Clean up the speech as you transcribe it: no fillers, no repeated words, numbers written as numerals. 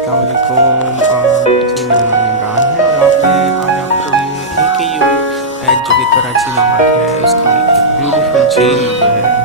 अस्सलामुअलैकुम। जी मेरा नाम इमरान है और आज आपको ये AKU जो कि कराची में वाक़ है, इसकी एक ब्यूटीफुल झील जो है